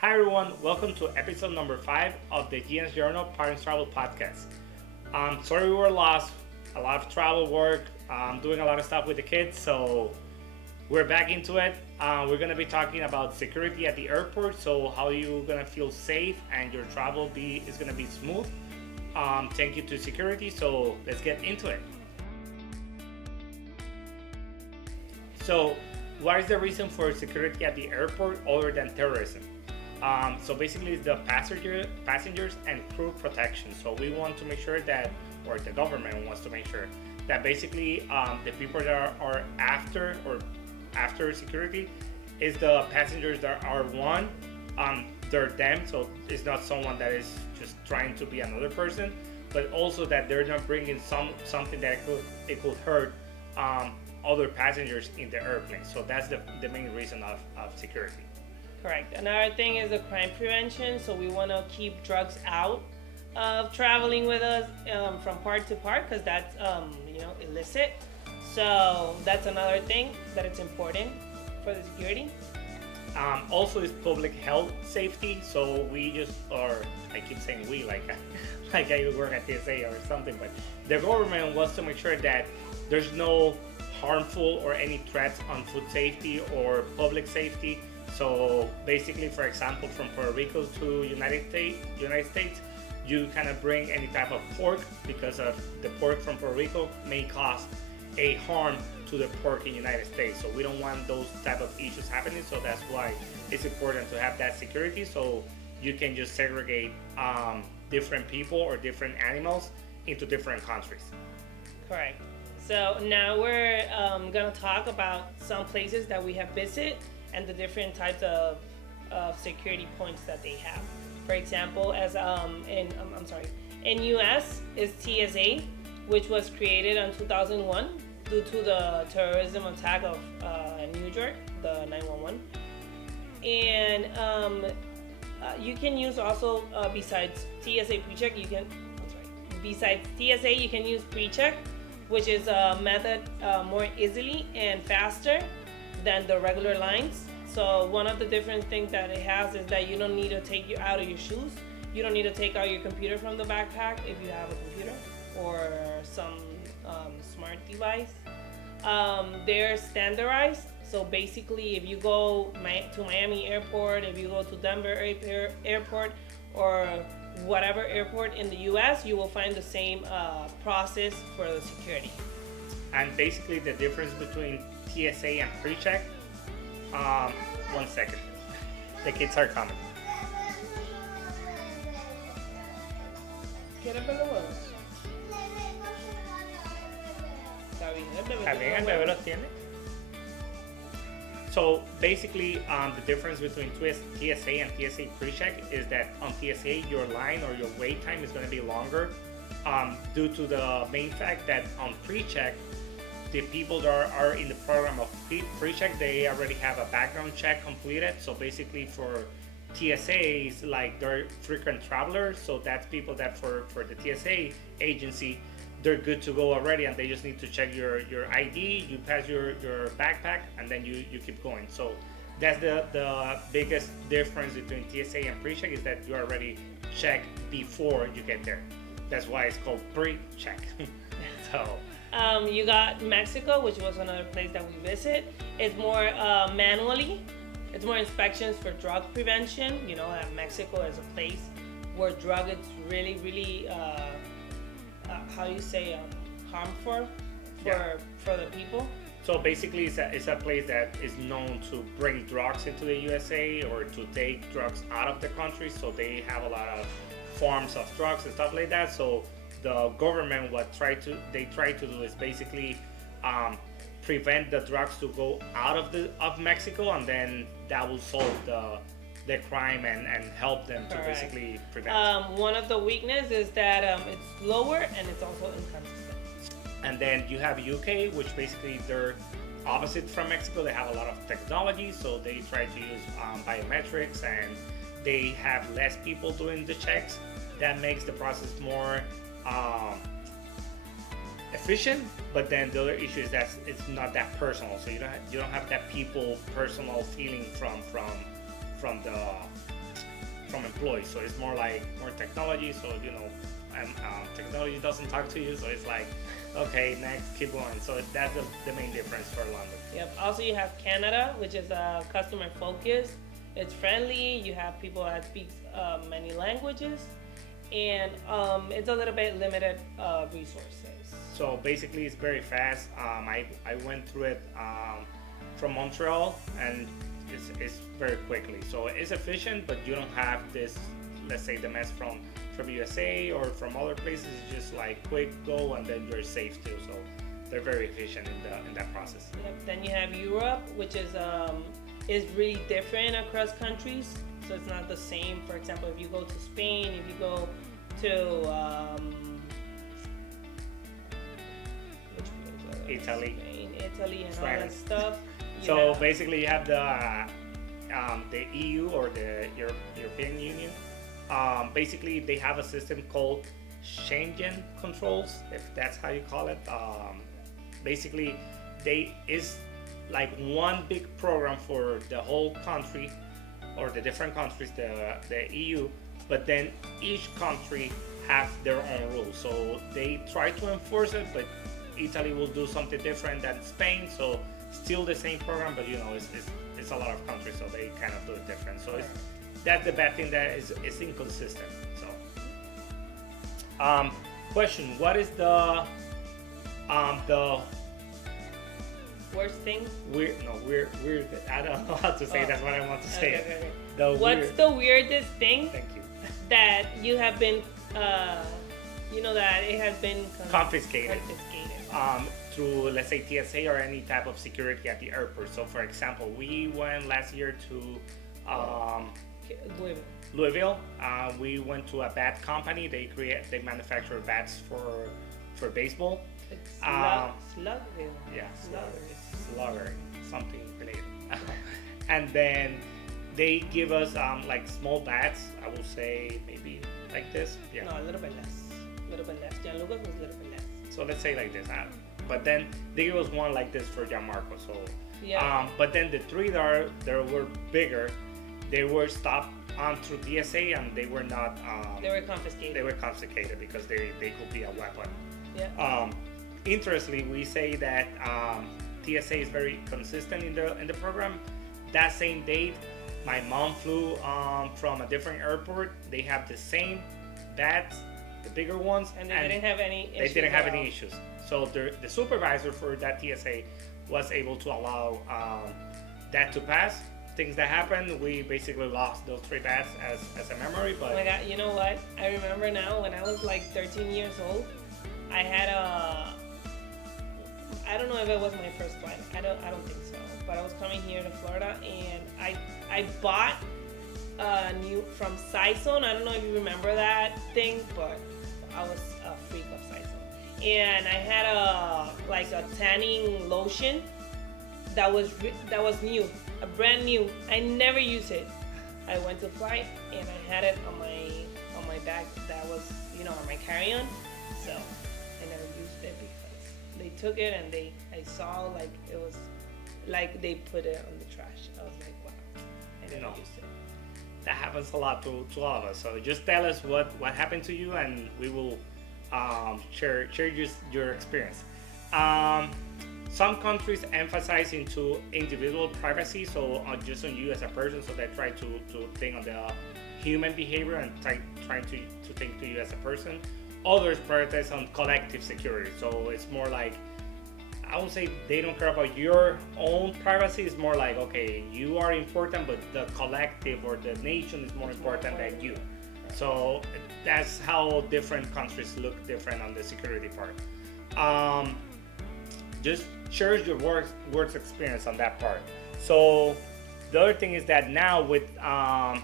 Hi everyone, welcome to episode number 5 of the GN's Journal Parents Travel Podcast. Sorry we were lost, a lot of travel work, doing a lot of stuff with the kids, so we're back into it. We're gonna be talking about security at the airport, so how you gonna feel safe and your travel is gonna be smooth. Thank you to security, so let's get into it. So, what is the reason for security at the airport other than terrorism? So basically, it's the passengers and crew protection. So we want to make sure that, or the government wants to make sure that basically the people that are after security is the passengers that are one. They're them, so it's not someone that is just trying to be another person, but also that they're not bringing something that it could hurt other passengers in the airplane. So that's the main reason of security. Correct. Another thing is the crime prevention. So we want to keep drugs out of traveling with us from part to part because that's illicit. So that's another thing that it's important for the security. Also, is public health safety. So we just, or I keep saying we, like like I work at TSA or something, but the government wants to make sure that there's no harmful or any threats on food safety or public safety. So basically, for example, from Puerto Rico to United States, you cannot bring any type of pork because of the pork from Puerto Rico may cause a harm to the pork in United States. So we don't want those type of issues happening. So that's why it's important to have that security. So you can just segregate different people or different animals into different countries. Correct. So now we're gonna talk about some places that we have visited and the different types of security points that they have. For example, as in US is TSA, which was created in 2001 due to the terrorism attack of New York, the 911. And you can use also besides TSA PreCheck, besides TSA you can use PreCheck, which is a method more easily and faster than the regular lines. So one of the different things that it has is that you don't need to take you out of your shoes. You don't need to take out your computer from the backpack if you have a computer or some smart device. They're standardized. So basically, if you go to Miami Airport, if you go to Denver Airport, or whatever airport in the U.S., you will find the same process for the security. And basically, the difference between TSA and PreCheck. 1 second. The kids are coming. ¿Quieres verlo luego? Está bien, El bebé los tiene. So basically, the difference between TSA and TSA PreCheck is that on TSA, your line or your wait time is going to be longer due to the main fact that on PreCheck, the people that are in the program of PreCheck, they already have a background check completed. So basically for TSAs, like they're frequent travelers. So that's people that for the TSA agency, they're good to go already and they just need to check your ID, you pass your backpack, and then you keep going. So that's the biggest difference between TSA and PreCheck is that you already check before you get there. That's why it's called PreCheck. So you got Mexico, which was another place that we visit. It's more manually. It's more inspections for drug prevention. You know that Mexico is a place where drug is really, really, harmful for the people. So basically, it's a place that is known to bring drugs into the USA or to take drugs out of the country. So they have a lot of forms of drugs and stuff like that. So the government try to do is basically prevent the drugs to go out of Mexico, and then that will solve the crime and help them to Correct. Basically prevent. One of the weaknesses is that it's lower and it's also inconsistent. And then you have UK, which basically they're opposite from Mexico. They have a lot of technology, so they try to use biometrics, and they have less people doing the checks. That makes the process more efficient, but then the other issue is that it's not that personal. So you don't have that people personal feeling from from employees. So it's more like more technology. So technology doesn't talk to you. So it's like, okay, next, keep going. So that's the main difference for London. Yep. Also, you have Canada, which is customer focused. It's friendly. You have people that speak many languages, and it's a little bit limited resources. So basically, it's very fast. I went through it from Montreal, and it's very quickly. So it's efficient, but you don't have this, let's say, the mess from USA or from other places. It's just like quick go, and then you're safe too. So they're very efficient in that process. Yep. Then you have Europe, which is really different across countries. So it's not the same. For example, if you go to Spain, if you go to Italy, and France. all that stuff. So basically, you have the EU or the European Union. Basically, they have a system called Schengen controls, if that's how you call it. Basically, is like one big program for the whole country or the different countries, the EU. But then each country have their own rules. So they try to enforce it, but Italy will do something different than Spain. So still the same program, but it's a lot of countries, so they kind of do it different. So that's the bad thing, that it's inconsistent. So question, what is the worst thing? weird, I don't know how to say that's what I want to say. Okay. What's the weirdest thing Thank you. that you have been that it has been Confiscated. Through, let's say, TSA or any type of security at the airport. So for example, we went last year to Louisville. We went to a bat company. They manufacture bats for baseball. It's Slugville. Yeah, Slugger, something related. And then they give us like small bats. I will say maybe like this. Yeah. No, a little bit less. Gianluca was a little bit less. So let's say like this. But then they gave us one like this for Gianmarco. So yeah. But then the three that were bigger, they were stopped through TSA, and they were not. They were confiscated. They were confiscated because they could be a weapon. Yeah. Interestingly, we say that TSA is very consistent in the program. That same date, my mom flew from a different airport. They have the same bats, the bigger ones, and they didn't have any issues. They didn't have any issues. So the supervisor for that TSA was able to allow that to pass. Things that happened, we basically lost those three bats as a memory. But oh my God, you know what? I remember now when I was like 13 years old, I had I don't know if it was my first flight. I don't think so. But I was coming here to Florida, and I bought new from Saison. I don't know if you remember that thing, but I was a freak of Saison. And I had a tanning lotion that was new, a brand new. I never used it. I went to flight and I had it on my bag that was on my carry-on. So I never used it because they took it and I saw like it was like they put it on the trash. I was like, wow, I never used it. That happens a lot to all of us. So just tell us what happened to you, and we will share your experience. Some countries emphasize into individual privacy, so just on you as a person. So they try to think on the human behavior and trying to think to you as a person. Others prioritize on collective security. So it's more like, I would say they don't care about your own privacy. It's more like, okay, you are important, but the collective or the nation is more important than you. So that's how different countries look different on the security part. Just share your work experience on that part. So the other thing is that now with AI,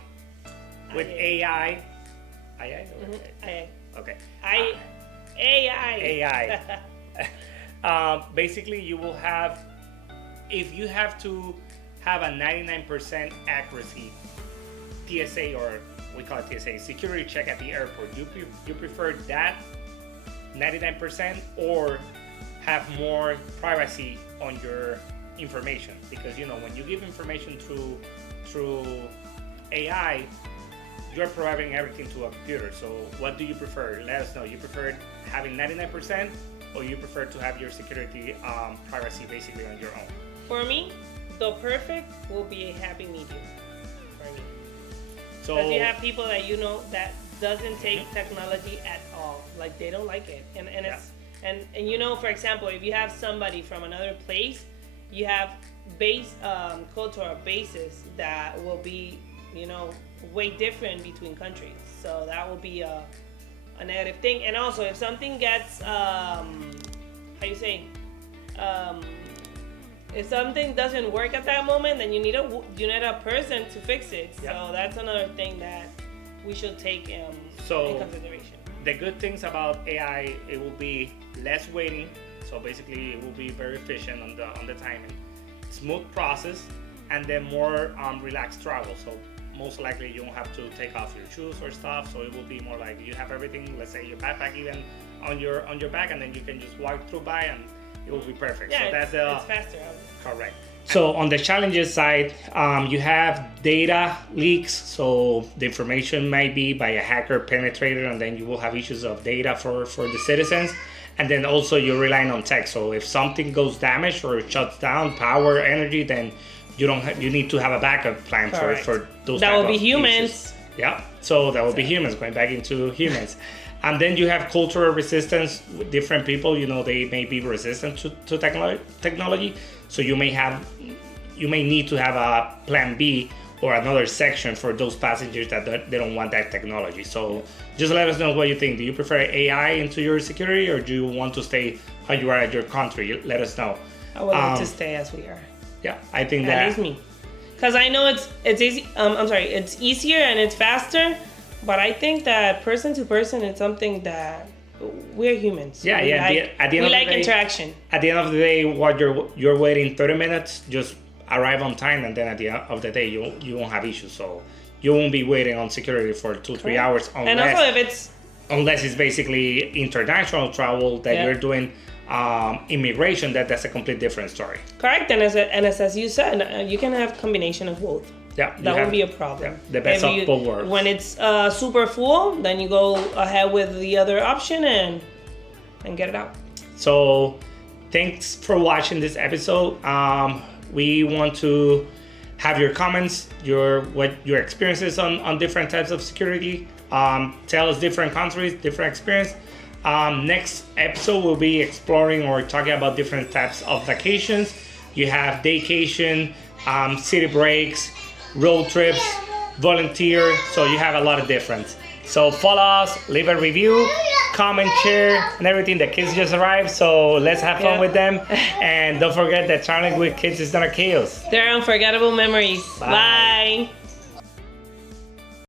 AI, okay, AI. Basically, you will have, if you have to have a 99% accuracy TSA, or we call it TSA, security check at the airport, you prefer that 99% or have more privacy on your information? Because when you give information through AI, you're programming everything to a computer. So what do you prefer? Let us know. You prefer having 99%, or you prefer to have your security privacy basically on your own? For me, the perfect will be a happy medium. For me, So because you have people that you know that doesn't take technology at all. Like they don't like it, and it's and you know, for example, if you have somebody from another place, you have base cultural bases that will be, you know, way different between countries. So that will be a negative thing. And also, if something gets how you say, if something doesn't work at that moment, then you need a person to fix it. So that's another thing that we should take in consideration. The good things about AI, it will be less waiting. So basically, it will be very efficient on the timing, smooth process, and then more relaxed travel. So most likely you won't have to take off your shoes or stuff. So it will be more like you have everything. Let's say your backpack even on your back, and then you can just walk through by, and it will be perfect. Yeah, so that's it's faster. Correct. So on the challenges side, you have data leaks. So the information might be by a hacker penetrated, and then you will have issues of data for the citizens. And then also you're relying on tech. So if something goes damaged or shuts down power, energy, then you need to have a backup plan for those. That will be humans. Issues. Yeah. So that will be humans, going back into humans. And then you have cultural resistance with different people. You know, they may be resistant to technology. So you may need to have a plan B or another section for those passengers that they don't want that technology. So just let us know what you think. Do you prefer AI into your security, or do you want to stay how you are at your country? Let us know. I would like to stay as we are. Yeah, I think that is me. Because I know it's easy. It's easier and it's faster. But I think that person to person, it's something that we're humans. Yeah, we at the end of the day, interaction. At the end of the day, what you're waiting 30 minutes, just arrive on time, and then at the end of the day, you won't have issues. So you won't be waiting on security for 2-3 hours unless it's basically international travel that you're doing immigration. That's a complete different story. Correct, and as you said, you can have combination of both. Yeah, that won't be a problem. Yeah, the best of both worlds. When it's super full, then you go ahead with the other option and get it out. So, thanks for watching this episode. We want to have your comments, your experiences on different types of security. Tell us different countries, different experience. Next episode, we'll be exploring or talking about different types of vacations. You have daycation, city breaks, road trips, volunteer. So you have a lot of different. So follow us, leave a review, comment, share, and everything. The kids just arrived, so let's have fun with them. And don't forget that traveling with kids is not a chaos. They're unforgettable memories. Bye. Bye.